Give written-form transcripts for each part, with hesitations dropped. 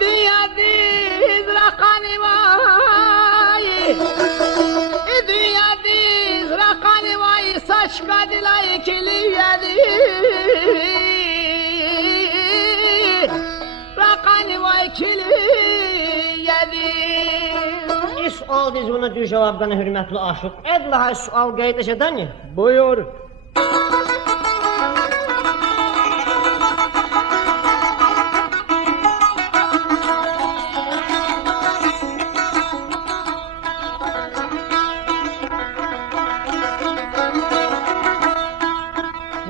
dünya diz rakani vay dünya diz rakani vay saç kadila ikili yedi rakani vay ikili yedi. Sual biz buna düz cevabdan hürmetli aşık. Edlaha sual qeyd edən. Buyur.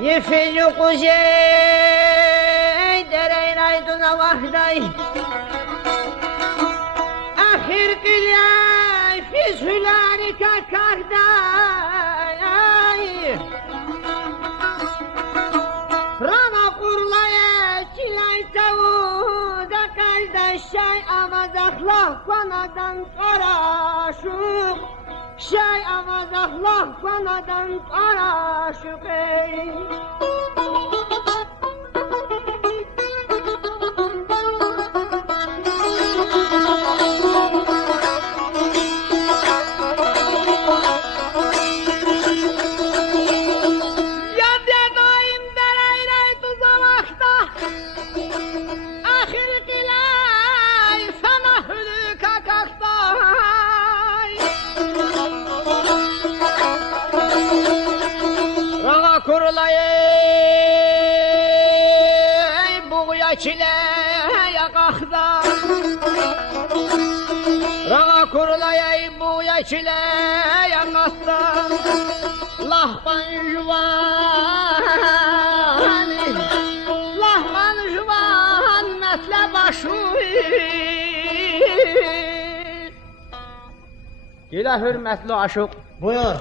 Yefili kuzey dereyn aydına vahday. Ahir qilay fiz hülarika kahday. Rana kurlaya çilay tavuda kayday şay amazaklah kanadan taraşuk. Şay amazaklah kanadan taraşuk ey. Kurulayı buğya çile yakakta Rağa kurulayı buğya çile yakakta Lahman juvan metle başı Gila hürmetli aşık. Buyur.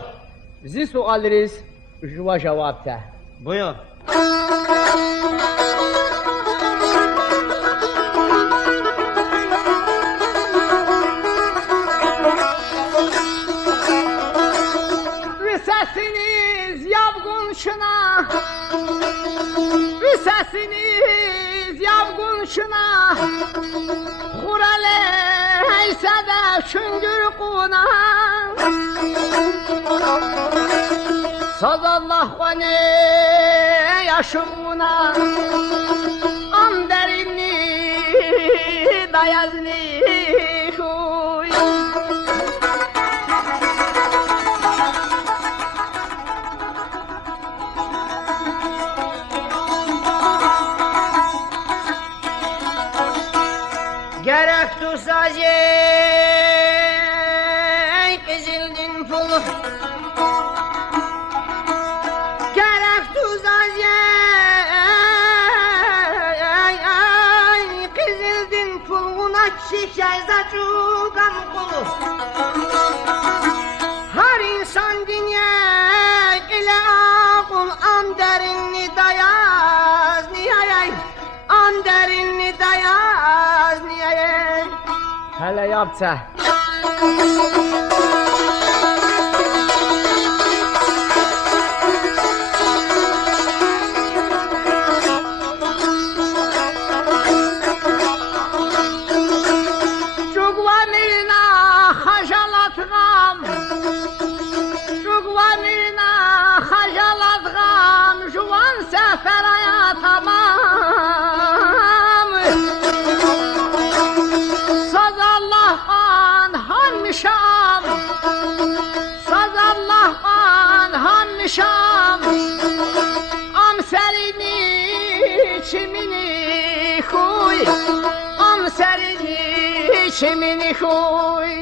Bizi sualiriz juva cevapta. Buyur. Sesiniz yavgun şına Sesiniz yavgun şına Hurale heyse de şüngür kuna Sazallah vane yaşımına Am derinli dayazni huy Gerek tursacı kızıldın pulu Gerek tursacı kızıldın puluna şişer zacugan kulu Her insan dünya ile akul am derinli dayaz nihayet Am derinli dayaz nihayet Hele yapsa. Çugvanina hajalatgam Çugvanina hajalatgam Juvan seferaya tamam Sazallah an hammişam Sazallah an hammişam Am serini çimini huy Am serini çimini huy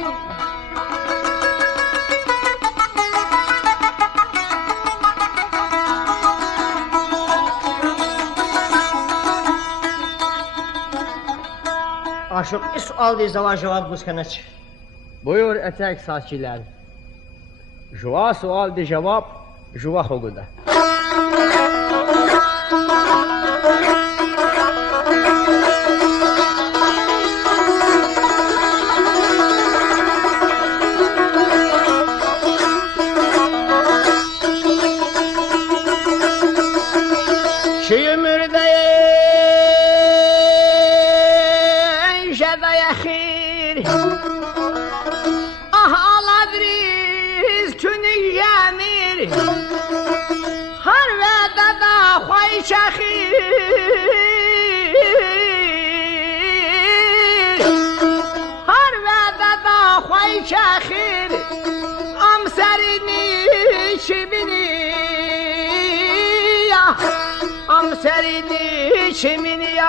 Aşık sual değil zaman cevap kıskanç. Buyur etek saççılar. Juva sual de cevap, juva huguda. Şiir mürdeye خیر هر وعده دا خوی چخیر هر وعده دا خوی چخیر ام سرینی چی بینی ام سرینی چی بینی